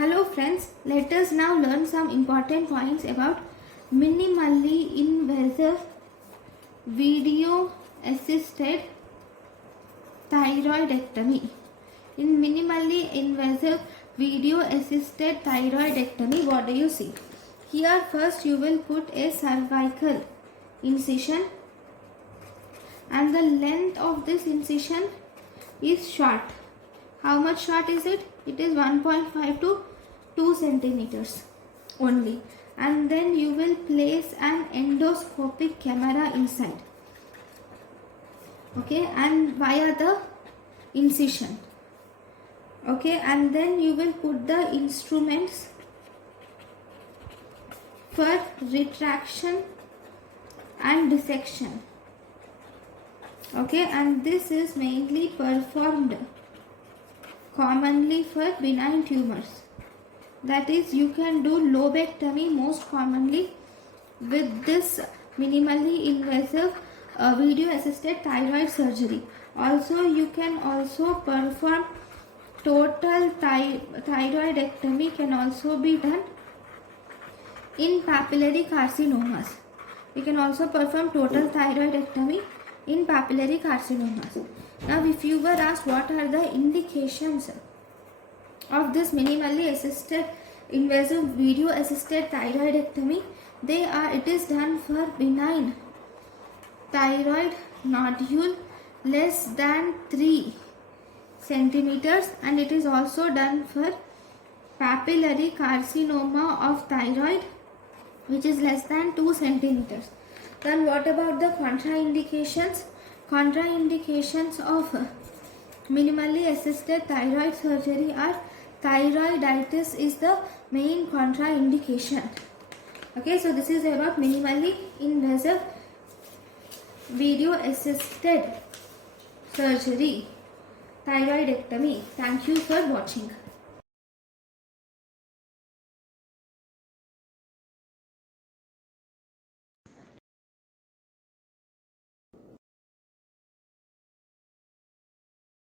Hello friends, let us now learn some important points about minimally invasive video assisted thyroidectomy. In minimally invasive video assisted thyroidectomy, what do you see? Here first you will put a cervical incision and the length of this incision is short. How much short is it? It is 1.5 to 2 centimeters only. And then you will place an endoscopic camera inside. Okay, and via the incision. Okay, and then you will put the instruments for retraction and dissection. Okay, and this is mainly performed commonly for benign tumors. That is, you can do lobectomy most commonly with this minimally invasive video assisted thyroid surgery. Also, you can also perform total thyroidectomy can also be done in papillary carcinomas. We can also perform total thyroidectomy in papillary carcinomas. Now, if you were asked what are the indications of this minimally assisted invasive video assisted thyroidectomy, they are, it is done for benign thyroid nodule less than 3 centimeters, and it is also done for papillary carcinoma of thyroid which is less than 2 centimeters. Then what about the contraindications? Contraindications of minimally assisted thyroid surgery are thyroiditis is the main contraindication. Okay, so this is about minimally invasive video assisted surgery thyroidectomy. Thank you for watching.